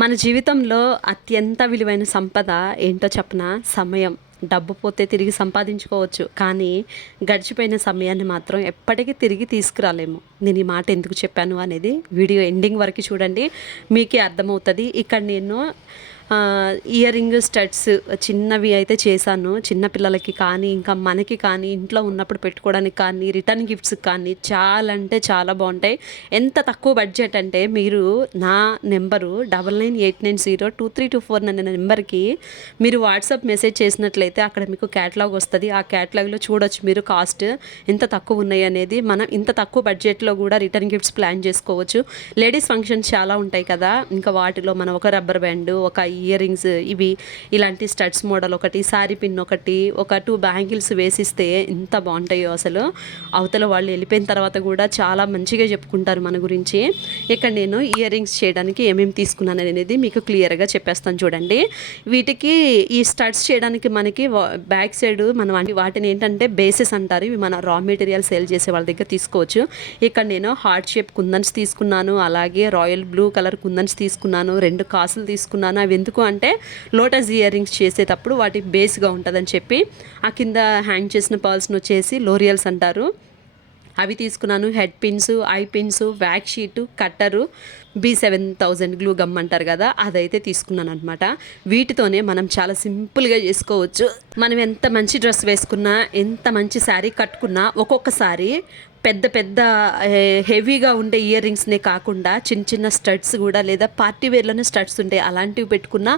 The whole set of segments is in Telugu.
మన జీవితంలో అత్యంత విలువైన సంపద ఏంటో చెప్పనా? సమయం. డబ్బు పోతే తిరిగి సంపాదించుకోవచ్చు, కానీ గడిచిపోయిన సమయాన్ని మాత్రం ఎప్పటికీ తిరిగి తీసుకురాలేము. నేను ఈ మాట ఎందుకు చెప్పాను అనేది వీడియో ఎండింగ్ వరకు చూడండి, మీకే అర్థమవుతుంది. ఇక్కడ నేను ఇయర్ రింగ్ స్టడ్స్ చిన్నవి అయితే చేశాను. చిన్న పిల్లలకి కానీ ఇంకా మనకి కానీ ఇంట్లో ఉన్నప్పుడు పెట్టుకోవడానికి కానీ రిటర్న్ గిఫ్ట్స్కి కానీ చాలా అంటే చాలా బాగుంటాయి. ఎంత తక్కువ బడ్జెట్ అంటే మీరు నా నెంబరు 9989023224 అనే నెంబర్కి మీరు వాట్సాప్ మెసేజ్ చేసినట్లయితే అక్కడ మీకు క్యాటలాగ్ వస్తుంది. ఆ క్యాటలాగ్లో చూడొచ్చు మీరు కాస్ట్ ఎంత తక్కువ ఉన్నాయి అనేది. మనం ఇంత తక్కువ బడ్జెట్లో కూడా రిటర్న్ గిఫ్ట్స్ ప్లాన్ చేసుకోవచ్చు. లేడీస్ ఫంక్షన్స్ చాలా ఉంటాయి కదా, ఇంకా వాటిలో మనం ఒక రబ్బర్ బ్యాండ్, ఒక ఇయర్ రింగ్స్, ఇవి ఇలాంటి స్టడ్స్ మోడల్ ఒకటి, శారీ పిన్ ఒకటి, ఒక 2 బ్యాంగిల్స్ వేసిస్తే ఎంత బాగుంటాయో అసలు. అవతల వాళ్ళు వెళ్ళిపోయిన తర్వాత కూడా చాలా మంచిగా చెప్పుకుంటారు మన గురించి. ఇక్కడ నేను ఇయర్ రింగ్స్ చేయడానికి ఏమేమి తీసుకున్నాను అనేది మీకు క్లియర్గా చెప్పేస్తాను చూడండి. వీటికి ఈ స్టడ్స్ చేయడానికి మనకి బ్యాక్ సైడ్ మనం వాటిని ఏంటంటే బేసెస్ అంటారు. ఇవి మన రా మెటీరియల్ సేల్ చేసే వాళ్ళ దగ్గర తీసుకోవచ్చు. ఇక్కడ నేను హార్ట్ షేప్ కుందన్స్ తీసుకున్నాను, అలాగే రాయల్ బ్లూ కలర్ కుందన్స్ తీసుకున్నాను, 2 కాసులు తీసుకున్నాను. అవి ఎందుకు అంటే లోటస్ ఇయర్ రింగ్స్ చేసేటప్పుడు వాటికి బేస్గా ఉంటుందని చెప్పి. ఆ కింద హ్యాంగ్ చేసిన పర్ల్స్ని వచ్చేసి లోరియల్స్ అంటారు, అవి తీసుకున్నాను. Head pins, I pins, wack sheet, కట్టరు, B7000 గ్లూ గమ్ అంటారు కదా, అదైతే తీసుకున్నాను అనమాట. వీటితోనే మనం చాలా సింపుల్గా చేసుకోవచ్చు. మనం ఎంత మంచి డ్రెస్ వేసుకున్నా, ఎంత మంచి శారీ కట్టుకున్నా, ఒక్కొక్కసారి పెద్ద పెద్ద హెవీగా ఉండే ఇయర్ రింగ్స్నే కాకుండా చిన్న చిన్న స్టడ్స్ కూడా, లేదా పార్టీ వేర్లోనే స్టడ్స్ ఉంటాయి, అలాంటివి పెట్టుకున్నా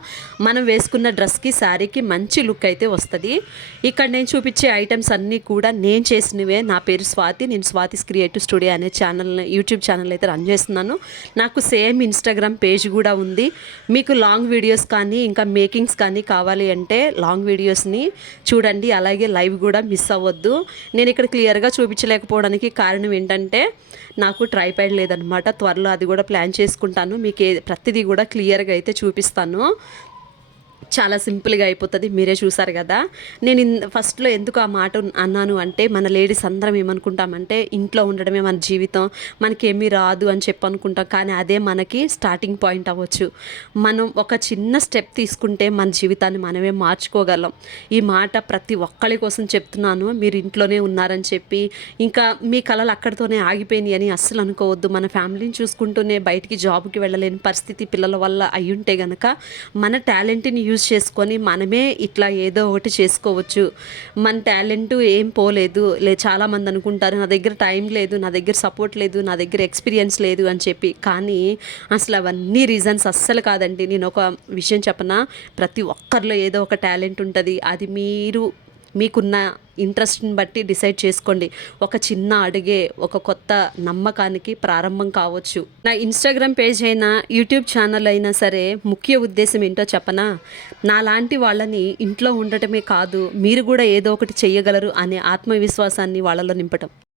మనం వేసుకున్న డ్రెస్కి శారీకి మంచి లుక్ అయితే వస్తుంది. ఇక్కడ నేను చూపించే ఐటమ్స్ అన్నీ కూడా నేను చేసినవే. నా పేరు స్వాతి, నేను స్వాతిస్ క్రియేటివ్ స్టూడియో అనే యూట్యూబ్ ఛానల్ అయితే రన్ చేస్తున్నాను. నాకు సేమ్ ఇన్స్టాగ్రామ్ పేజ్ కూడా ఉంది. మీకు లాంగ్ వీడియోస్ కానీ ఇంకా మేకింగ్స్ కానీ కావాలి అంటే లాంగ్ వీడియోస్ని చూడండి, అలాగే లైవ్ కూడా మిస్ అవ్వద్దు. నేను ఇక్కడ క్లియర్గా చూపించలేకపోవడానికి కారణం ఏంటంటే నాకు ట్రైపాడ్ లేదనమాట. త్వరలో అది కూడా ప్లాన్ చేసుకుంటాను, మీకు ప్రతిదీ కూడా క్లియర్గా అయితే చూపిస్తాను. చాలా సింపుల్గా అయిపోతుంది, మీరే చూసారు కదా. నేను ఫస్ట్లో ఎందుకు ఆ మాట అన్నాను అంటే, మన లేడీస్ అందరం ఏమనుకుంటామంటే ఇంట్లో ఉండడమే మన జీవితం, మనకేమీ రాదు అని చెప్పి అనుకుంటాం. కానీ అదే మనకి స్టార్టింగ్ పాయింట్ అవ్వచ్చు. మనం ఒక చిన్న స్టెప్ తీసుకుంటే మన జీవితాన్ని మనమే మార్చుకోగలం. ఈ మాట ప్రతి ఒక్కరి కోసం చెప్తున్నాను. మీరు ఇంట్లోనే ఉన్నారని చెప్పి ఇంకా మీ కళలు అక్కడితోనే ఆగిపోయినాయి అని అస్సలు అనుకోవద్దు. మన ఫ్యామిలీని చూసుకుంటూనే బయటికి జాబ్కి వెళ్ళలేని పరిస్థితి పిల్లల వల్ల అయ్యుంటే కనుక మన టాలెంట్ని యూజ్ చేసుకొని మనమే ఇట్లా ఏదో ఒకటి చేసుకోవచ్చు. మన టాలెంట్ ఏం పోలేదు. చాలామంది అనుకుంటారు నా దగ్గర టైం లేదు, నా దగ్గర సపోర్ట్ లేదు, నా దగ్గర ఎక్స్పీరియన్స్ లేదు అని చెప్పి. కానీ అసలు అవన్నీ రీజన్స్ అస్సలు కాదండి. నేను ఒక విషయం చెప్పనా, ప్రతి ఒక్కరిలో ఏదో ఒక టాలెంట్ ఉంటుంది. అది మీకున్న ఇంట్రెస్ట్ని బట్టి డిసైడ్ చేసుకోండి. ఒక చిన్న అడుగే ఒక కొత్త నమ్మకానికి ప్రారంభం కావచ్చు. నా ఇన్స్టాగ్రామ్ పేజ్ అయినా యూట్యూబ్ ఛానల్ అయినా సరే ముఖ్య ఉద్దేశం ఏంటో చెప్పనా, నాలాంటి వాళ్ళని ఇంట్లో ఉండటమే కాదు, మీరు కూడా ఏదో ఒకటి చెయ్యగలరు అనే ఆత్మవిశ్వాసాన్ని వాళ్ళలో నింపటం.